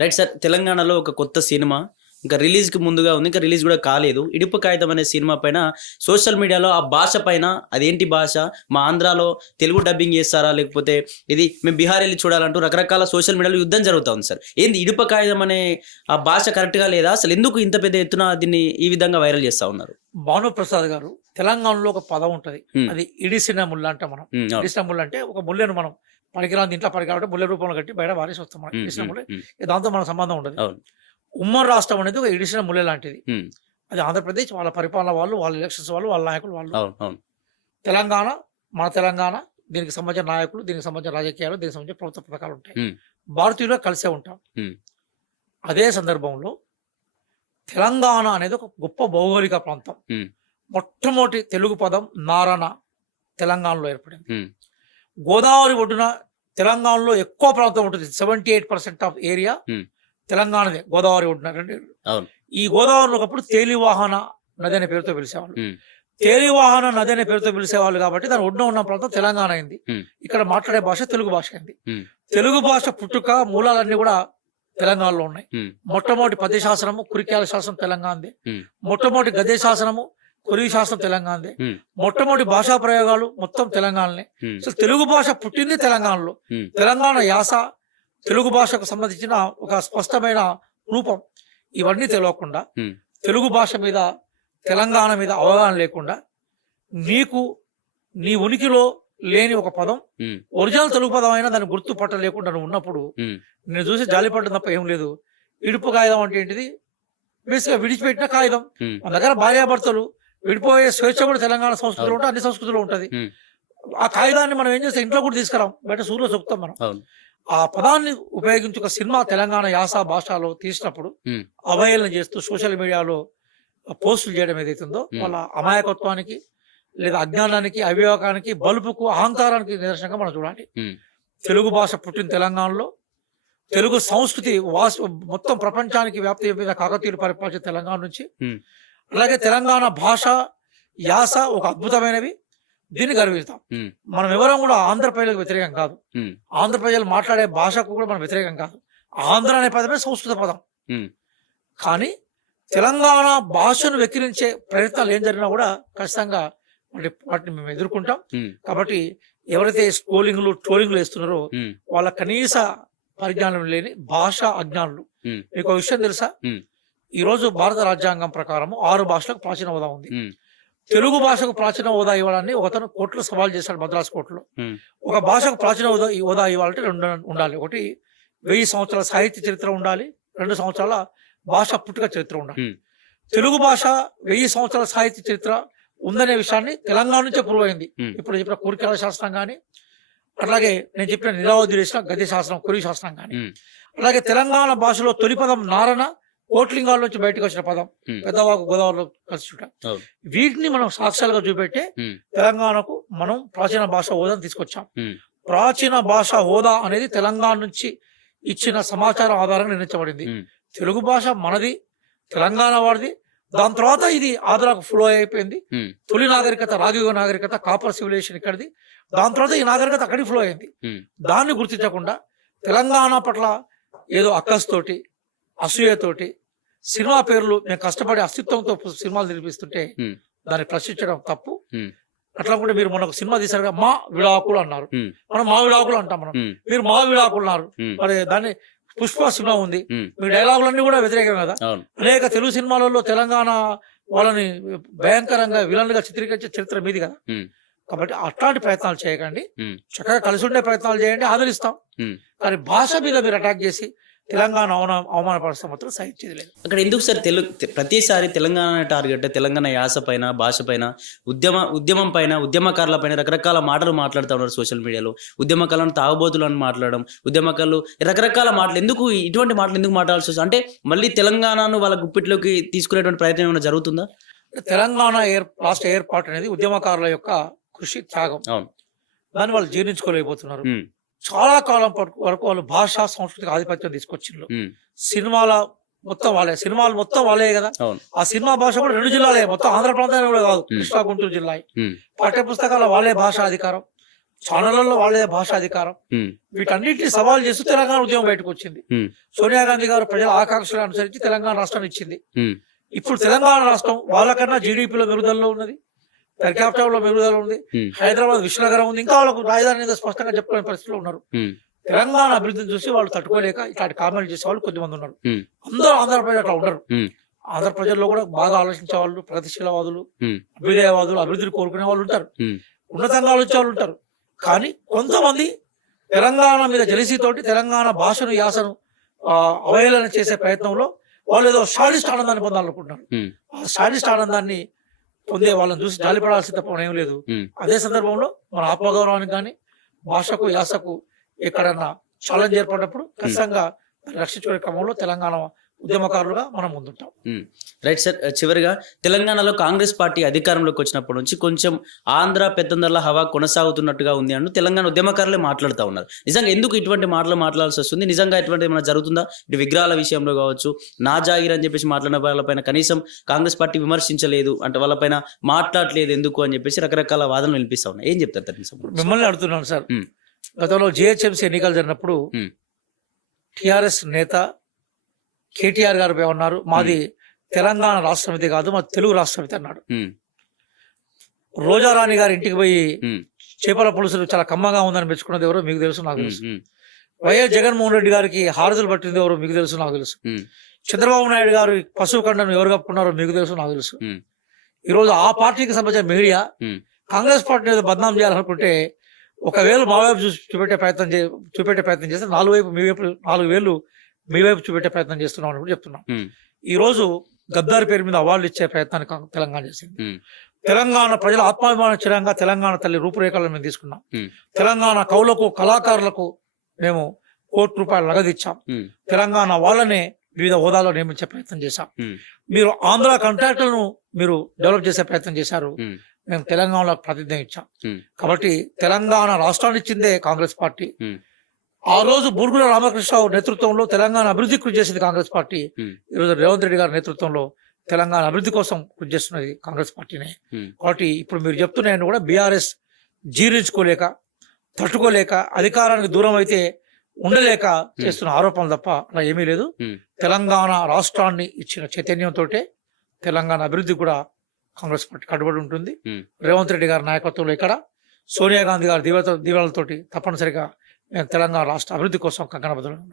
Right sir. తెలంగాణలో ఒక కొత్త సినిమా ఇంకా రిలీజ్‌కి ముందుగా ఉంది. ఇంకా రిలీజ్ గూడా కాలేదు. 'ఇడుపు కాగితం' అనే సినిమా పైన సోషల్ మీడియాలో ఆ భాష పైన అదేంటి భాష? మా ఆంధ్రాలో తెలుగు డబ్బింగ్ చేస్తారా? లేకపోతే ఇది మేము బీహార్ ఎళ్లి చూడాలంటూ రకరకాల సోషల్ మీడియాలో యుద్ధం జరుగుతా ఉంది సార్. ఏంది 'ఇడుపు కాగితం' అనే ఆ భాష కరెక్ట్‌గా లేదా? అసలు ఎందుకు ఇంత పెద్ద ఎత్తున దీన్ని ఈ విధంగా వైరల్ చేస్తా ఉన్నారు? భానుప్రసాద్ గారు తెలంగాణలో ఒక పదం ఉంటది. హ్మ్. అది ఇడిసిన ముళ్ళు అంటాం మనం. అవును. ఇడిసిన ముళ్ళు అంటే ఒక ముళ్ళను మనం పనికిరాని ఇంట్లో పనికిరాలంటే ముళ్ళ రూపంలో కట్టి బయట వారేసి వస్తాం మనం. హ్మ్. ఇడిసిన హ్మ్. ముళ్ళు హ్మ్. దాంతో మన సంబంధం ఉండదు. అవును. ఉమ్మడి రాష్ట్రం అనేది ఒక ఇడిసిన ముళ్ళ లాంటిది. హ్మ్. అది ఆంధ్రప్రదేశ్ వాళ్ళ పరిపాలన వాళ్ళు, వాళ్ళ ఎలక్షన్స్ వాళ్ళు, వాళ్ళ నాయకులు వాళ్ళు. అవును. అవును. తెలంగాణ మన తెలంగాణ, దీనికి సంబంధించిన నాయకులు, దీనికి సంబంధించిన రాజకీయాలు, దీనికి సంబంధించిన ప్రభుత్వ పథకాలు ఉంటాయి. హ్మ్. భారతీయులుగా కలిసే ఉంటాం. హ్మ్. అదే సందర్భంలో తెలంగాణ అనేది ఒక గొప్ప భౌగోళిక ప్రాంతం. హ్మ్. మొట్టమొదటి తెలుగు పదం నారణ తెలంగాణలో ఏర్పడింది. హ్మ్. గోదావరి ఒడ్డున తెలంగాణలో ఎక్కువ ప్రాంతం ఉంటుంది. 78% ఆఫ్ ఏరియా హ్మ్. తెలంగాణదే. గోదావరి ఒడ్డున అవును. ఈ గోదావరిలో ఒకప్పుడు తేలివాహన నది అనే పేరుతో పిలిచేవాళ్ళు. హ్మ్. తేలివాహన నది అనే పేరుతో పిలిచేవాళ్ళు కాబట్టి దాని ఒడ్డున ఉన్న ప్రాంతం తెలంగాణ అయింది. హ్మ్. ఇక్కడ మాట్లాడే భాష తెలుగు భాష అయింది. హ్మ్. తెలుగు భాష పుట్టుక మూలాలన్నీ కూడా తెలంగాణలో ఉన్నాయి. హ్మ్. మొట్టమొదటి పద్య శాసనము కురిక్యాల శాసనం తెలంగాణదే. హ్మ్. మొట్టమొదటి గద్య శాసనము కొరివి శాసనం తెలంగాణదే. హ్మ్. మొట్టమొదటి భాషా ప్రయోగాలు మొత్తం తెలంగాణనే. హ్మ్. సో తెలుగు భాష పుట్టింది తెలంగాణలో. హ్మ్. తెలంగాణ యాస తెలుగు భాషకు సంబంధించిన ఒక స్పష్టమైన రూపం. ఇవన్నీ తెలియకుండా హ్మ్. తెలుగు భాష మీద తెలంగాణ మీద అవగాహన లేకుండా నీకు నీ ఉనికిలో లేని ఒక పదం హ్మ్. ఒరిజినల్ తెలుగు పదం అయినా దాన్ని గుర్తుపట్టలేకుండా నువ్వు ఉన్నప్పుడు హ్మ్. నేను చూసి జాలిపడడం తప్ప ఏం లేదు. ఇడుపు కాగితం అంటే ఏంటిది? బేసిక్గా విడిచిపెట్టిన కాగితం. హ్మ్. మన దగ్గర భార్యాభర్తలు విడిపోయే స్వేచ్ఛ కూడా తెలంగాణ సంస్కృతిలో ఉంటుంది, అన్ని సంస్కృతిలో ఉంటుంది. హ్మ్. ఆ కాగితాన్ని మనం ఏం చేస్తాం, ఇంట్లో కూడా తీసుకురాం, బయట సూర్యులో చెప్తాం మనం. అవును. ఆ పదాన్ని ఉపయోగించి ఒక సినిమా తెలంగాణ యాస భాషలో తీసినప్పుడు హ్మ్. అవహేళన చేస్తూ సోషల్ మీడియాలో పోస్టులు చేయడం ఏదైతుందో వాళ్ళ అమాయకత్వానికి లేదా అజ్ఞానానికి, అవివేకానికి, బలుపుకు, అహంకారానికి నిదర్శనంగా మనం చూడాలి. హ్మ్. తెలుగు భాష పుట్టిన తెలంగాణలో తెలుగు సంస్కృతి మొత్తం ప్రపంచానికి వ్యాప్తి మీద కాకతీయులు పరిపాలించిన తెలంగాణ నుంచి. హ్మ్. అలాగే తెలంగాణ భాష యాస ఒక అద్భుతమైనవి. దీన్ని గర్విస్తాం. హ్మ్. మనం ఎవరం కూడా ఆంధ్ర ప్రజలకు వ్యతిరేకం కాదు. హ్మ్. ఆంధ్ర ప్రజలు మాట్లాడే భాషకు కూడా మనం వ్యతిరేకం కాదు. ఆంధ్ర అనే పదమే సంస్కృత పదం. హ్మ్. కానీ తెలంగాణ భాషను వెక్కిరించే ప్రయత్నాలు ఏం జరిగినా కూడా ఖచ్చితంగా వాటిని మేము ఎదుర్కొంటాం. హ్మ్. కాబట్టి ఎవరైతే ట్రోలింగ్లు వేస్తున్నారో హ్మ్. వాళ్ళ కనీస పరిజ్ఞానం లేని భాషా అజ్ఞానులు. హ్మ్. మీకు ఒక విషయం తెలుసా? హ్మ్. ఈ రోజు భారత రాజ్యాంగం ప్రకారం 6 భాషలకు ప్రాచీన హోదా ఉంది. హ్మ్. తెలుగు భాషకు ప్రాచీన హోదా ఇవ్వడాన్ని ఒకతను కోర్టులో సవాల్ చేశాడు, మద్రాసు కోర్టులో. హ్మ్. ఒక భాషకు ప్రాచీన హోదా ఇవ్వాలంటే 2 ఉండాలి. ఒకటి 1000 సంవత్సరాల సాహిత్య చరిత్ర ఉండాలి, 2 సంవత్సరాల భాష పుట్టుక చరిత్ర ఉండాలి. హ్మ్. తెలుగు భాష 1000 సంవత్సరాల సాహిత్య చరిత్ర ఉందనే విషయాన్ని తెలంగాణ నుంచే ప్రూవ్ అయింది. హ్మ్. ఇప్పుడు చెప్పిన కురికాల శాస్త్రం కానీ, అట్లాగే నేను చెప్పిన నిరావధి చేసిన గద్య శాస్త్రం, కొరివి శాస్త్రం కానీ, హ్మ్. అలాగే తెలంగాణ భాషలో తొలి పదం నారణ, కోట్లింగాల నుంచి బయటకు వచ్చిన పదం హ్మ్. పెద్దవాగు గోదావరిలో కలిసిట. అవును. వీటిని మనం సాక్ష్యాలుగా చూపెట్టే హ్మ్. తెలంగాణకు మనం ప్రాచీన భాష హోదాను తీసుకొచ్చాం. హ్మ్. ప్రాచీన భాష హోదా అనేది తెలంగాణ నుంచి ఇచ్చిన సమాచారం ఆధారంగా నిర్ణయించబడింది. హ్మ్. తెలుగు భాష మనది, తెలంగాణ వాడిది. దాని తర్వాత ఇది ఆంధ్రాకు ఫ్లో అయిపోయింది. హ్మ్. తొలి నాగరికత రాజయుగ నాగరికత, కాపర్ సివిలైజేషన్ ఇక్కడిది. దాని తర్వాత ఈ నాగరికత అక్కడికి ఫ్లో అయింది. హ్మ్. దాన్ని గుర్తించకుండా తెలంగాణ పట్ల ఏదో అక్కస్తోటి, అసూయతోటి సినిమా పేర్లు మేము కష్టపడి అస్తిత్వంతో సినిమాలు నిర్మిస్తుంటే హ్మ్. దాన్ని ప్రశ్నించడం తప్పు. హ్మ్. అట్లా కూడా మీరు మొన్న ఒక సినిమా తీసారుగా, మా విడాకులు అన్నారు. హ్మ్. మనం మా విడాకులు అంటాం మనం. హ్మ్. మీరు మా విడాకులు అన్నారు. హ్మ్. మరి దాన్ని పుష్ప సినిమా ఉంది, హ్మ్. మీ డైలాగులన్నీ కూడా వ్యతిరేకమే కదా. అవును. అనేక తెలుగు సినిమాలలో తెలంగాణ వాళ్ళని భయంకరంగా విలన్లుగా చిత్రీకరించే చరిత్ర మీది కదా. హ్మ్. కాబట్టి అట్లాంటి ప్రయత్నాలు చేయకండి. హ్మ్. చక్కగా కలిసి ఉండే ప్రయత్నాలు చేయండి, ఆదరిస్తాం. హ్మ్. కానీ భాష మీద మీరు అటాక్ చేసి తెలంగాణ అవమానపరుస్తాం మాత్రం సహించేది లేదు. అక్కడ ఎందుకు సార్ ప్రతిసారి తెలంగాణ టార్గెట్, తెలంగాణ యాస పైన, భాష పైన, ఉద్యమం పైన, ఉద్యమకారుల పైన రకరకాల మాటలు మాట్లాడుతూ ఉన్నారు సోషల్ మీడియాలో. ఉద్యమకారులను తాగుబోతులు అని మాట్లాడడం, ఉద్యమకారులు రకరకాల మాటలు ఎందుకు, ఇటువంటి మాటలు ఎందుకు మాట్లాడాల్సి వస్తుంది? అంటే మళ్ళీ తెలంగాణను వాళ్ళ గుప్పిట్లోకి తీసుకునేటువంటి ప్రయత్నం ఏమైనా జరుగుతుందా? తెలంగాణ రాష్ట్ర ఏర్పాటు అనేది ఉద్యమకారుల యొక్క కృషి, త్యాగం. అవును. దాన్ని వాళ్ళు జీర్ణించుకోలేకపోతున్నారు. హ్మ్. చాలా కాలం వరకు వాళ్ళు భాషా సంస్కృతికి ఆధిపత్యం తీసుకొచ్చిండ్రు. హ్మ్. సినిమాలు మొత్తం వాళ్ళే కదా. అవును. ఆ సినిమా భాష కూడా 2 జిల్లాలే, మొత్తం ఆంధ్ర ప్రాంతాన్ని కూడా కాదు, కృష్ణా గుంటూరు జిల్లా. హ్మ్. పాఠ్య పుస్తకాల వాళ్ళే భాషా అధికారం. ఛానళ్లలో వాళ్ళే భాష అధికారం. వీటన్నిటిని సవాల్ చేస్తూ తెలంగాణ ఉద్యమం బయటకు వచ్చింది. సోనియా గాంధీ గారు ప్రజల ఆకాంక్షలు అనుసరించి తెలంగాణ రాష్ట్రాన్ని ఇచ్చింది. ఇప్పుడు తెలంగాణ రాష్ట్రం వాళ్ళకన్నా జీడిపిలో మెరుగుదలలో ఉన్నది, పర్ క్యాపిటల్ లో మెరుగుదల ఉంది, హైదరాబాద్ విశ్వనగరం ఉంది, ఇంకా వాళ్ళకు రాజధాని మీద స్పష్టంగా చెప్పుకునే పరిస్థితిలో ఉన్నారు. తెలంగాణ అభివృద్ధిని చూసి వాళ్ళు తట్టుకోలేక ఇట్లాంటి కామెంట్ చేసే వాళ్ళు కొద్దిమంది ఉన్నారు. అందరూ ఆంధ్రప్రదేశ్ అట్లా ఉండరు. ఆంధ్ర ప్రజల్లో కూడా బాగా ఆలోచించే వాళ్ళు, ప్రగతిశీలవాదులు, అభ్యుదయవాదులు, అభివృద్ధిని కోరుకునే వాళ్ళు ఉంటారు, ఉన్నతంగా ఆలోచించే వాళ్ళు ఉంటారు. కానీ కొంతమంది తెలంగాణ మీద జలసీతోటి తెలంగాణ భాషను, యాసను అవహేళన చేసే ప్రయత్నంలో వాళ్ళు ఏదో షాడిస్ట్ ఆనందాన్ని పొందాలనుకుంటున్నారు. ఆ షాడిస్ట్ ఆనందాన్ని పొందే వాళ్ళని చూసి జాలిపడాల్సిన తప్ప ఏం లేదు. అదే సందర్భంలో మన ఆత్మగౌరవానికి కానీ భాషకు, యాసకు ఎక్కడన్నా ఛాలెంజ్ ఏర్పడినప్పుడు ఖచ్చితంగా రక్షించుకునే క్రమంలో తెలంగాణ ఉద్యమకారులుగా మనం ముందుంటాం. రైట్ సార్, చివరిగా తెలంగాణలో కాంగ్రెస్ పార్టీ అధికారంలోకి వచ్చినప్పటి నుంచి కొంచెం ఆంధ్ర పెత్తందర్ల హవా కొనసాగుతున్నట్టుగా ఉంది అంటూ తెలంగాణ ఉద్యమకారులే మాట్లాడుతూ ఉన్నారు. నిజంగా ఎందుకు ఇటువంటి మాటలు మాట్లాడాల్సి వస్తుంది? నిజంగా ఇటువంటి ఏమైనా జరుగుతుందా? ఇటు విగ్రహాల విషయంలో కావచ్చు, నా జాగిర్ అని చెప్పేసి మాట్లాడిన వాళ్ళపైన కనీసం కాంగ్రెస్ పార్టీ విమర్శించలేదు అంటే, వాళ్ళపైన మాట్లాడలేదు ఎందుకు అని చెప్పేసి రకరకాల వాదనలు వినిపిస్తా ఉన్నాయి. ఏం చెప్తారు? మిమ్మల్ని అడుగుతున్నాను సార్, గతంలో జిహెచ్ఎంసీ ఎన్నికలు జరిగినప్పుడు టిఆర్ఎస్ నేత కేటీఆర్ గారు ఏమన్నారు, మాది తెలంగాణ రాష్ట్రమితి కాదు, మాది తెలుగు రాష్ట్రమితి అన్నాడు. రోజారాణి గారి ఇంటికి పోయి చేపల పులుసులు చాలా కమ్మగా ఉందని మెచ్చుకున్నది ఎవరో మీకు తెలుసు, నాకు తెలుసు. వైఎస్ జగన్మోహన్ రెడ్డి గారికి హారతులు పట్టింది ఎవరో మీకు తెలుసు, నాకు తెలుసు. చంద్రబాబు నాయుడు గారు పశువు ఖండను ఎవరు కప్పుకున్నారో మీకు తెలుసు, నాకు తెలుసు. ఈ రోజు ఆ పార్టీకి సంబంధించిన మీడియా కాంగ్రెస్ పార్టీ బదనాం చేయాలనుకుంటే ఒకవేళ మా వైపు చూపెట్టే ప్రయత్నం చేస్తే 4 వైపు మీ వైపు 4 వేలు మీ వైపు చూపెట్టే ప్రయత్నం చేస్తున్నాం అని కూడా చెప్తున్నాం. ఈ రోజు గద్దారి పేరు మీద అవార్డులు ఇచ్చే ప్రయత్నాన్ని తెలంగాణ చేసింది. తెలంగాణ ప్రజల ఆత్మాభిమాన చిరంగా తెలంగాణ తల్లి రూపురేఖలను మేము తీసుకున్నాం. తెలంగాణ కవులకు, కళాకారులకు మేము ₹1 నగదు ఇచ్చాం. తెలంగాణ వాళ్ళనే వివిధ హోదాలో నియమించే ప్రయత్నం చేశాం. మీరు ఆంధ్ర కాంట్రాక్టులను మీరు డెవలప్ చేసే ప్రయత్నం చేశారు. మేము తెలంగాణలో ప్రాతినిధ్యం ఇచ్చాం. కాబట్టి తెలంగాణ రాష్ట్రాన్ని ఇచ్చిందే కాంగ్రెస్ పార్టీ. ఆ రోజు బూర్గుల రామకృష్ణరావు నేతృత్వంలో తెలంగాణ అభివృద్ధి కృషి చేసింది కాంగ్రెస్ పార్టీ. ఈరోజు రేవంత్ రెడ్డి గారి నేతృత్వంలో తెలంగాణ అభివృద్ధి కోసం కృషి చేస్తున్నది కాంగ్రెస్ పార్టీనే. కాబట్టి ఇప్పుడు మీరు చెప్తున్నాయని కూడా బీఆర్ఎస్ జీర్ణించుకోలేక, తట్టుకోలేక, అధికారానికి దూరం అయితే ఉండలేక చేస్తున్న ఆరోపణలు తప్ప అలా ఏమీ లేదు. తెలంగాణ రాష్ట్రాన్ని ఇచ్చిన చైతన్యంతో తెలంగాణ అభివృద్ధి కూడా కాంగ్రెస్ పార్టీ కట్టుబడి ఉంటుంది. రేవంత్ రెడ్డి గారి నాయకత్వంలో ఇక్కడ సోనియా గాంధీ గారి దీవెనలతోటి తప్పనిసరిగా మేము తెలంగాణ రాష్ట్ర అభివృద్ధి కోసం కంకణబద్ధులు ఉన్నాం.